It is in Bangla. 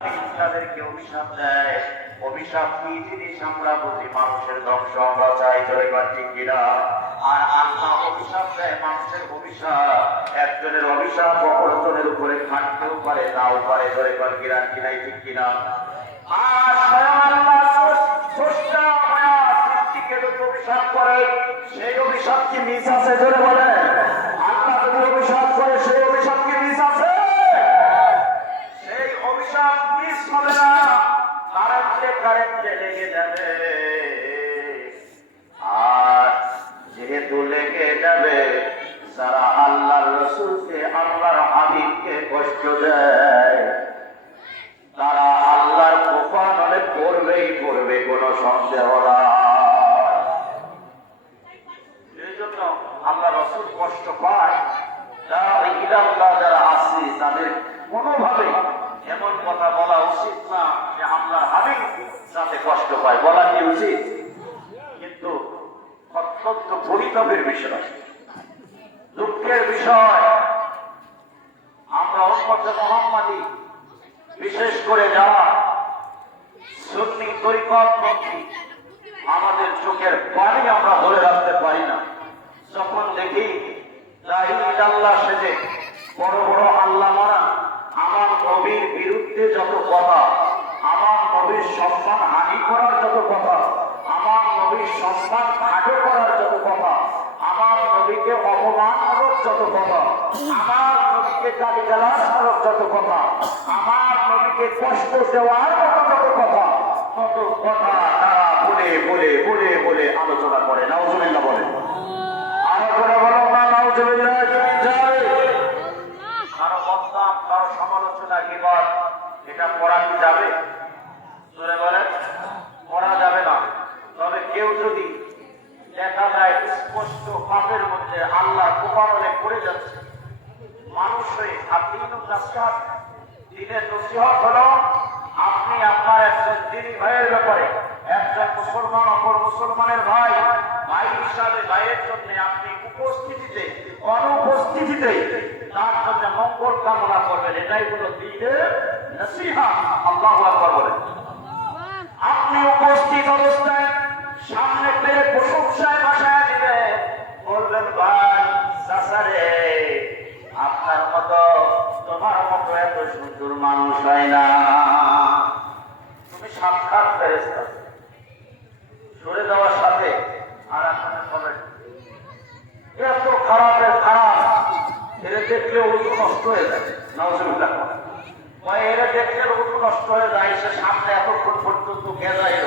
তাদেরকে অভিশাপ দেয়। অভিশাপ কি জিনিস আমরা বুঝি, মানুষের ধ্বংস আমরা চাই, ধরে পাচ্ছি কিনা? আর আল্লাহ অভিশাপ দেয়, মানুষের অভিশাপ, একজনের অভিশাপ অপরজনের উপরে খাটতেও পারে, নাও পারে, ধরে পার কিনা, কিনাই ঠিক কিনা? আর স্বয়ং আল্লাহ স্রষ্টা সৃষ্টিকে যদি অভিশাপ করে, সেই অভিশাপ কি মিস আছে? ধরে বলে আল্লাহ যদি অভিশাপ করে, সেই অভিশাপ কি মিস আছে? সেই অভিশাপ মিস হবে না, কারেন্টে লেগে যাবে। আর যেহেতু লেগে যাবে, যারা আল্লাহর রাসূলকে, আল্লাহর হাবিবকে কষ্ট দেয়, তারা আল্লাহর কোরআনে পড়বেই পড়বে, কোনো সন্দেহ নাই। এই জন্য আল্লাহ রাসূল কষ্ট পায়, যারা আছে তাদের কোনোভাবেই এমন কথা বলা উচিত না যে আল্লাহর হাবিব যাতে কষ্ট পায়, বলা কি উচিত? কিন্তু অত্যন্ত পরিতাপের বিষয়, দুঃখের বিষয়, আমরা উম্মতে মুহাম্মাদী, বিশেষ করে যারা সুন্নি তরিকতপন্থী, আমাদের চোখের পানি আমরা ধরে রাখতে পারি না। যখন দেখি জাহিদ আল্লাহ সেজে বড় বড় আল্লামারা আমার নবীর বিরুদ্ধে যত কথা, আমার নবীর সম্মান হানি করার যত কথা, আমার নবীর সম্মান খাটো করার যত কথা, আমার নবীকে অপমানমূলক যত কথা, আমার নবীকে গালিগালাজ করার যত কথা, আমার নবীকে কষ্ট দেওয়ার মতো যত কথা, তত কথা তারা বলে বলে বলে বলে আলোচনা করে। নাউজুবিল্লাহ বলে, আরো করে বলো না নাউজুবিল্লাহ। কারো বদনাম, কারো সমালোচনা, গীবত, এটা করা কি যাবে? জোরে বলেন, করা যাবে না। তবে কেউ যদি দেখা যায় স্পষ্ট পাপের মধ্যে আল্লাহ কোরআনে পড়ে যাচ্ছে, মানুষ হয়ে আপনি দিনের নসিহত হলো, আপনি আপনার একজন দিনী ভাইয়ের ব্যাপারে, একজন মুসলমান অপর মুসলমানের ভাই, ভাই হিসাবে ভাইয়ের জন্য আপনি উপস্থিতিতে অনুপস্থিতিতে তার জন্য মঙ্গল কামনা করবেন, এটাই হলো দ্বীনের নসিহত। আল্লাহু আকবার বলেন। আপনি উপস্থিত অবস্থায় সামনে পেয়ে প্রশংসায় ভাষায় দিবেন, বলবেন ভাই চাচারে, আপনার মতো তোমার মতো এত সুন্দর মানুষ হয় না, তুমি সাক্ষাৎ ফেরেশতা। সরে যাওয়ার সাথে আর আপনার খবর এত খারাপের খারাপ, এরা দেখলে উঠু নষ্ট হয়ে যায়। নাউজুবিল্লাহ, এরা দেখলে উঠু নষ্ট হয়ে যায়, সে সামনে এতক্ষণ পর্যন্ত গেজাইল,